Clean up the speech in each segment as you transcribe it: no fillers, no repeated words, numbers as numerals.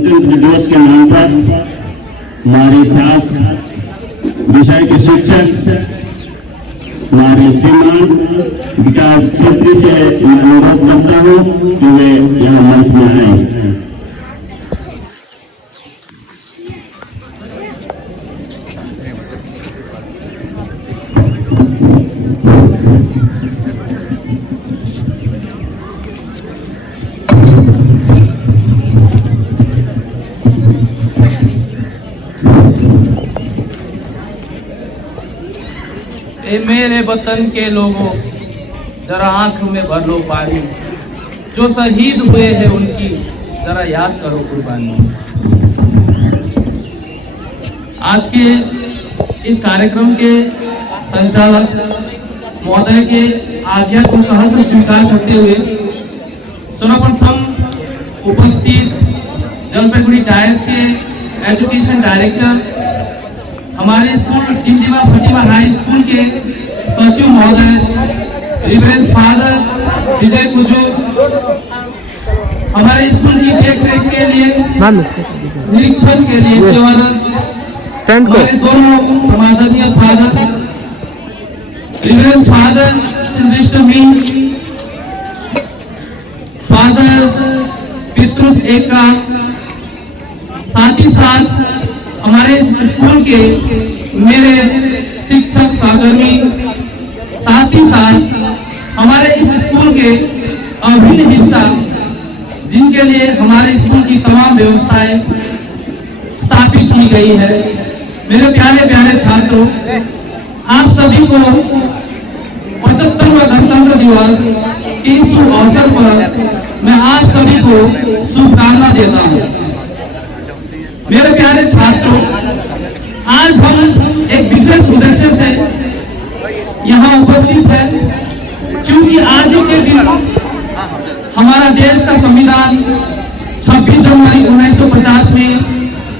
दिवस के नाम पर हमारे इतिहास विषय के शिक्षक हमारे श्रीमान विकास छेत्री से मैं अनुरोध करता हूँ कि वे यहाँ मंच में आए। ए मेरे वतन के लोगों, जरा आंख में भर लो पानी, जो शहीद हुए हैं उनकी जरा याद करो कुर्बानी। आज के इस कार्यक्रम के संचालक महोदय के आज्ञा को सहर्ष स्वीकार करते हुए सर्वप्रथम उपस्थित जलपाईगुड़ी टाइल्स के एजुकेशन डायरेक्टर, हमारे स्कूल टिमटिमा फतिमा हाई स्कूल के सचिव महोदय, रिवरेंस फादर विजय कुजो, हमारे स्कूल की देखरेख के लिए, निरीक्षण के लिए सेवारत हमारे दोनों समादरणीय father, reverend father Sylvester Minz, father Petrus Ekka, साथ ही साथ हमारे स्कूल के मेरे शिक्षक सहकर्मी, साथ ही साथ हमारे इस स्कूल के अभिन्न हिस्सा जिनके लिए हमारे स्कूल की तमाम व्यवस्थाएं स्थापित की गई है। मेरे प्यारे प्यारे छात्रों, आप सभी को 75वां गणतंत्र दिवस के इस शुभ अवसर पर मैं आप सभी को शुभकामना देता हूँ। मेरे प्यारे छात्रों, आज हम एक विशेष उद्देश्य से यहाँ उपस्थित है, क्योंकि आज के दिन हमारा देश का संविधान 26 जनवरी 1950 में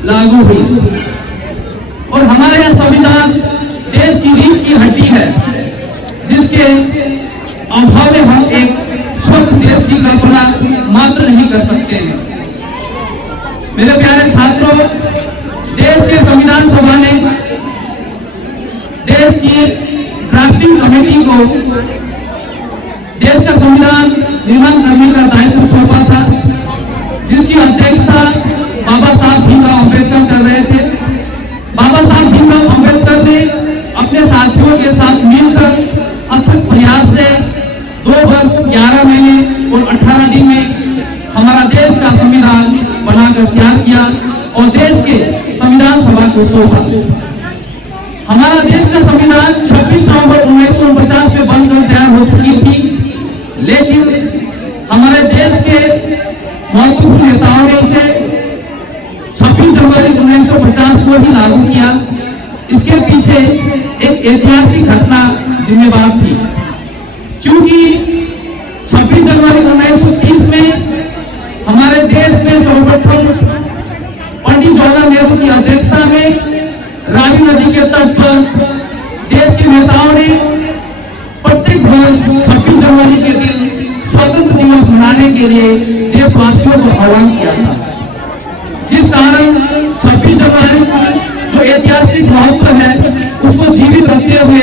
लागू हुई और हमारा यह संविधान देश की रीढ़ की हड्डी है, जिसके अभाव में हम एक स्वच्छ देश की कल्पना मात्र नहीं कर सकते हैं। मेरे प्यारे छात्रों, देश के संविधान सभा ने देश की ड्राफ्टिंग कमेटी को देश का संविधान निर्माण करने का दायित्व सौंपा था, जिसकी अध्यक्षता बाबा साहब भीमराव अम्बेडकर कर रहे थे। बाबा साहब भीमराव अम्बेडकर ने अपने साथियों के साथ मिलकर अथक प्रयास से 2 वर्ष 11 महीने और 18 दिन में हमारा देश का संविधान बनाकर तैयार किया और देश के संविधान सभा को सौंपा। हमारा देश का संविधान 26 नवंबर 1949 में बनकर तैयार हो चुकी थी, लेकिन हमारे देश के महत्वपूर्ण नेताओं ने इसे 26 जनवरी 1950 को ही लागू किया। इसके पीछे एक ऐतिहासिक घटना जिम्मेदार थी, क्योंकि 26 जनवरी 1930 में हमारे देश में सर्वप्रथम पंडित जवाहरलाल नेहरू की अध्यक्षता में रावी नदी के तट पर देश के नेताओं ने प्रत्येक वर्ष 26 जनवरी के दिन स्वतंत्र दिवस मनाने के लिए देशवासियों को आह्वान किया था, जिस कारण 26 जनवरी की जो ऐतिहासिक महत्व है उसको जीवित रखते हुए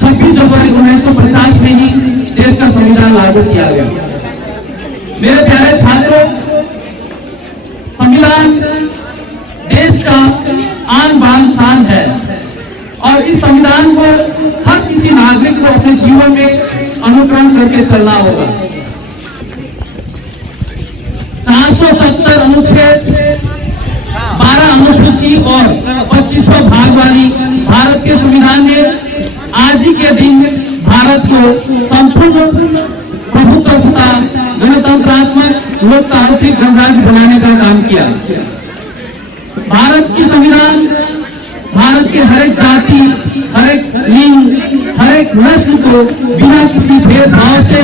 26 जनवरी 1950 में ही देश का संविधान लागू किया गया। मेरे प्यारे छात्रों, संविधान देश का आन बान शान है और इस संविधान को हर किसी नागरिक को अपने जीवन में अनुकरण करके चलना होगा। 470 अनुच्छेद, 12 अनुसूची और 25वां भाग वाली भारत के संविधान ने आज ही के दिन भारत को संपूर्ण प्रभुत्वता, गणतंत्रात्मक, लोकतांत्रिक गणराज्य बनाने का काम किया। भारत की संविधान भारत के हर एक जाति, हर एक लिंग, हर एक नस्ल को बिना किसी भेदभाव से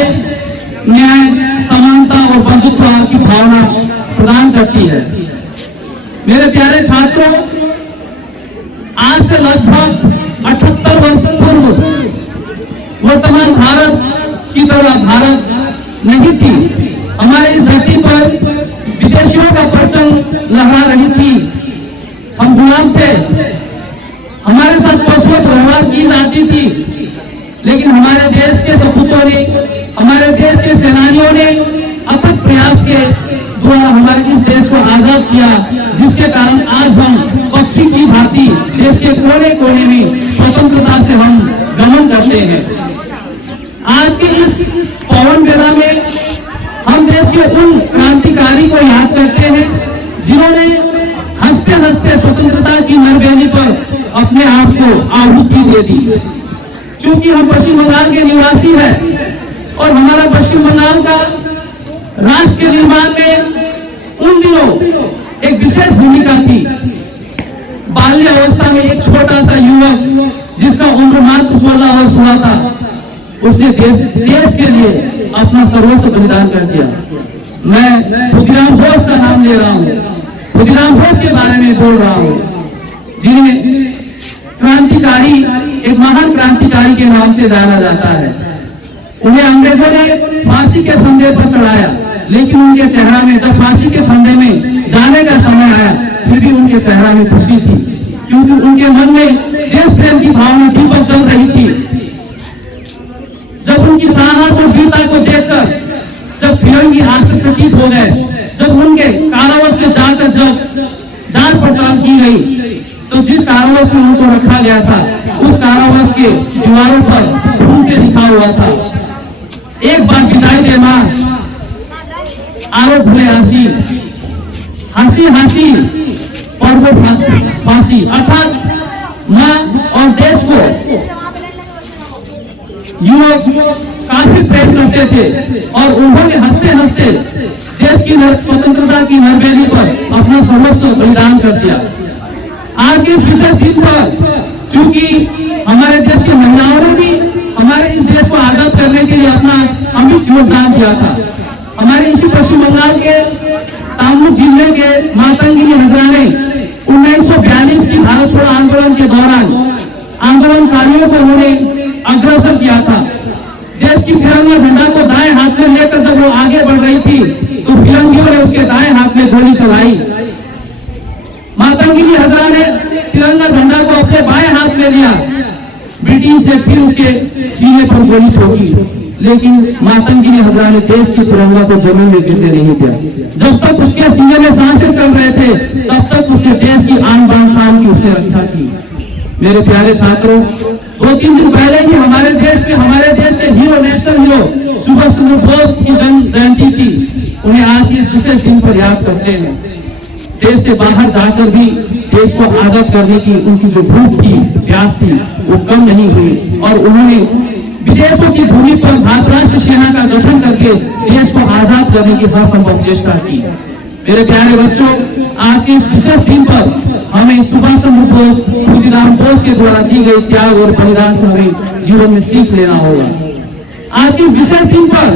न्याय, समानता और बंधुत्व की भावना प्रदान करती है। मेरे प्यारे छात्रों, आज से लगभग 78 वर्ष पूर्व वर्तमान भारत की तरह भारत नहीं थी। हमारे इस धरती पर विदेशी अंग्रेजों का परचम लहरा रही थी, हम गुलाम थे, हमारे साथ पशुवत व्यवहार की जाती थी, लेकिन हमारे देश के सपूतों ने, हमारे देश के सेनानियों ने अथक प्रयास के द्वारा हमारे इस देश को आजाद किया, जिसके कारण आज हम पक्षी की भांति देश के कोने कोने में स्वतंत्रता से हम गमन करते हैं। आज के इस पावन बेला में हम देश के उन क्रांतिकारी को याद करते हैं जिन्होंने हंसते हंसते स्वतंत्रता की नरबेली पर अपने आप को आहुति दे दी। चूंकि हम पश्चिम बंगाल के निवासी हैं और हमारा पश्चिम बंगाल का राष्ट्र के निर्माण में उन दिनों एक विशेष भूमिका थी। बाल्य अवस्था में एक छोटा सा युवक जिसका उम्र मात्र 16 वर्ष हुआ था, उसने देश के लिए अपना सर्वस्व बलिदान कर दिया। मैं खुदीराम बोस का नाम ले रहा हूँ, खुदीराम बोस के बारे में बोल रहा हूँ, जिन्हें क्रांतिकारी, एक महान क्रांतिकारी के नाम से जाना जाता है। उन्हें अंग्रेजों ने फांसी के फंदे पर चढ़ाया, लेकिन उनके चेहरा में, जब फांसी के फंदे में जाने का समय आया, फिर भी उनके चेहरा में खुशी थी, क्योंकि उनके मन में देश प्रेम की भावना दीपक जल रही थी। जब उनकी साहस और वीरता को देखकर जब फिरंगी आश्चर्यचकित हो गए, जब उनके कारावास में जाकर जब जांच पड़ताल की गई, तो जिस कारावास में उनको रखा गया था, उस कारावास के दीवारों पर खून से लिखा हुआ था, एक बार विदाई दे मां, आरोप भूले हंसी, हंसी हंसी और वो फांसी। अर्थात मां और देश को युवक काफी प्रेम करते थे और उन्होंने हंसते हंसते देश की स्वतंत्रता की नरबेली पर अपना सर्वस्व बलिदान कर दिया। आज के इस विशेष दिन पर चूंकि हमारे देश की महिलाओं ने भी हमारे इस देश को आजाद करने के लिए अपना अमिट योगदान दिया था। हमारे इसी पश्चिम बंगाल के तमलुक जिले के मातंगिनी हजरा ने 1942 की भारत छोड़ो आंदोलन के दौरान आंदोलनकारियों को उन्होंने अग्रसर किया था। देश की तिरंगा झंडा को दाएं हाथ में लेकर जब वो आगे बढ़ रही थी, तो फिरंगियों ने उसके दाएं हाथ में गोली चलाई। मातंगिनी हजरा ने तिरंगा झंडा को अपने बाएं हाथ में लिया, ब्रिटिश ने फिर उसके सीने पर गोली ठोकी, लेकिन मातंगिनी हजरा ने देश के तिरंगा को जमीन में गिरने नहीं दिया। जब तक उसके सीने में सांसें चल रहे थे, तब तक उसके देश की आन बान शान की उसने रक्षा की। मेरे प्यारे छात्रों, 2-3 दिन पहले ही हमारे देश के hero, national hero Subhash Chandra Bose की जन्म जयंती थी। उन्हें आज के इस विशेष दिन पर याद करते हैं। देश से बाहर जाकर भी देश को आजाद करने की उनकी जो भूख थी, प्यास थी, वो कम नहीं हुई और उन्होंने विदेशों की भूमि पर भारत राष्ट्र सेना का गठन करके देश को आजाद करने की हर संभव चेष्टा की। मेरे प्यारे बच्चों, आज के इस विशेष दिन पर हमें सुभाष चंद्र बोस, खुदीराम बोस के द्वारा दी गई त्याग और बलिदान से हमें जीवन में सीख लेना होगा। आज के इस विशेष दिन पर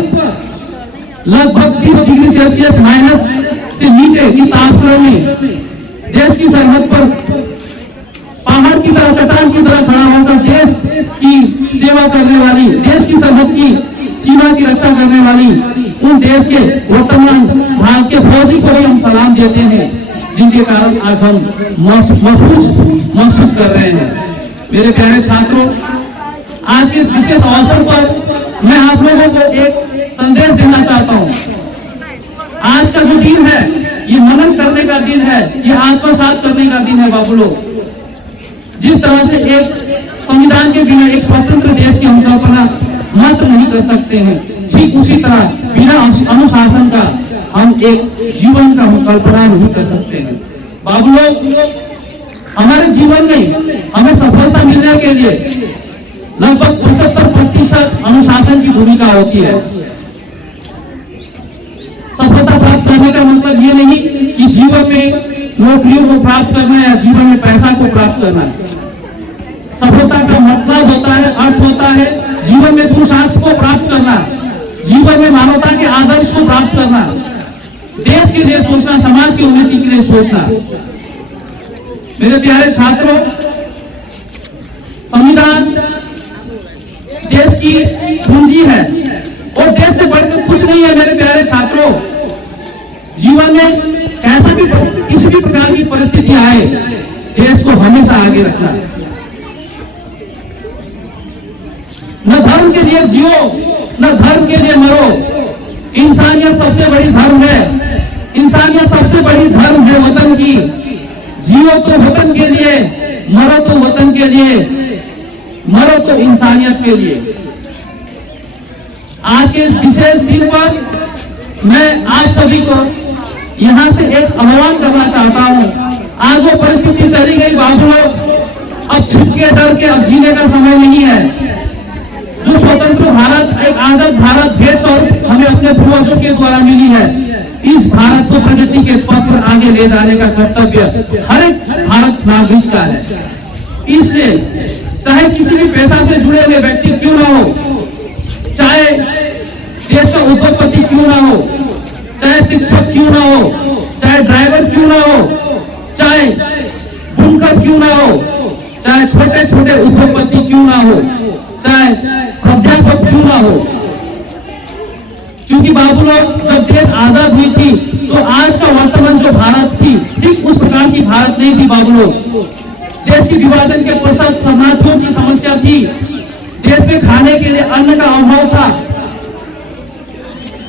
लगभग 20 डिग्री सेल्सियस माइनस से नीचे की तापमान में देश की सरहद पर पहाड़ की तरह, चट्टान की तरह खड़ा होकर देश की सेवा करने वाली, देश की सरहद की सीमा की रक्षा करने वाली उन देश के वर्तमान भारत के फौजी को भी हम सलाम देते हैं, जिनके कारण आज हम महसूस कर रहे हैं। मेरे प्यारे छात्रों, आज के इस विशेष अवसर पर मैं आप लोगों को एक संदेश देना चाहता हूँ। आज का जो दिन है, ये मनन करने का दिन है, ये आत्मसात करने का दिन है। बाबू लोग, जिस तरह से एक संविधान के बिना एक स्वतंत्र देश की हम कल्पना मात्र नहीं कर सकते हैं, ठीक उसी तरह बिना अनुशासन का हम एक जीवन का हम कल्पना नहीं कर सकते हैं। बाबू लोग, हमारे जीवन में हमें सफलता मिलने के लिए लगभग 75% अनुशासन की भूमिका होती है। सफलता प्राप्त करने का मतलब ये नहीं कि जीवन में नौकरियों को प्राप्त करना या जीवन में पैसा को प्राप्त करना। सफलता का मतलब होता है, अर्थ होता है जीवन में पुरुषार्थ को प्राप्त करना, जीवन में मानवता के आदर्श को प्राप्त करना, देश के लिए सोचना, समाज की उन्नति के लिए सोचना। मेरे प्यारे छात्रों, संविधान देश की पूंजी है और देश से बढ़कर कुछ नहीं है। मेरे प्यारे छात्रों, जीवन में कैसा भी किसी भी प्रकार की परिस्थिति आए, देश को हमेशा आगे रखना है। न धर्म के लिए जियो, न धर्म के लिए मरो। इंसानियत सबसे बड़ी धर्म है। इंसानियत सबसे बड़ी धर्म है वतन की। जियो तो वतन के लिए, मरो तो वतन के लिए, मरो तो इंसानियत के लिए। आज के इस विशेष दिन पर मैं आप सभी को यहां से एक आह्वान करना चाहता हूं। आज वो परिस्थिति चली गई बाबू लोग, अब छिपके डर के अब जीने का समय नहीं है। जो स्वतंत्र भारत, एक आजाद भारत भेंट स्वरूप हमें अपने पूर्वजों के द्वारा मिली है, इस भारत को प्रगति के पथ पर आगे ले जाने का कर्तव्य हर एक भारत नागरिक का है। इसलिए चाहे किसी भी पेशा से जुड़े हुए व्यक्ति क्यों ना हो, चाहे देश का उद्योगपति क्यों ना हो, चाहे शिक्षक क्यों ना हो, चाहे ड्राइवर क्यों ना हो, चाहे बुनकर क्यों ना हो, चाहे छोटे छोटे उद्योगपति क्यों ना हो, चाहे अध्यापक क्यों ना हो। क्योंकि बाबू लोग, जब देश आजाद हुई थी तो आज का वर्तमान जो भारत थी, ठीक उस प्रकार की भारत नहीं थी बाबू लोग। देश की विभाजन के पश्चात शरणार्थियों की समस्या थी। देश में खाने के लिए अन्न का अभाव था।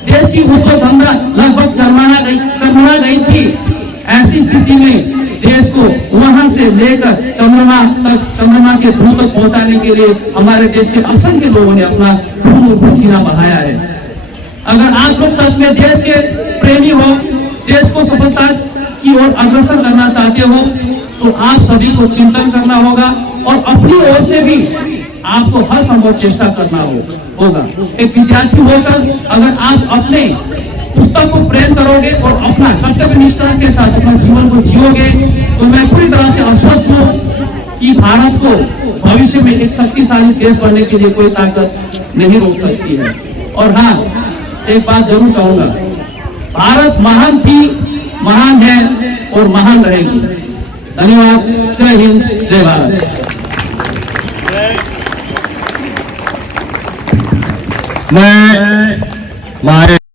देश की उद्योग धंधा लगभग चरमरा गई थी। ऐसी स्थिति में देश को वहां से लेकर चंद्रमा तक, चंद्रमा के ध्रुव तक पहुंचाने के लिए हमारे देश के असंख्य लोगों ने अपना खून और पसीना बहाया है। अगर आप लोग सच में देश के प्रेमी हो, देश को सफलता की ओर अग्रसर करना चाहते हो, तो आप सभी को चिंतन करना होगा और अपनी ओर से भी आपको हर संभव चेष्टा करना होगा। एक विद्यार्थी होकर अगर आप अपने पुस्तक को प्रेम करोगे और अपना कर्तव्य निष्ठा के साथ अपना जीवन को जियोगे, तो मैं पूरी तरह से आश्वस्त हूँ कि भारत को भविष्य में एक शक्तिशाली देश बनने के लिए कोई ताकत नहीं रोक सकती है। और हाँ, एक बात जरूर कहूंगा, भारत महान थी, महान है और महान रहेगी। धन्यवाद। जय हिंद, जय भारत। मैं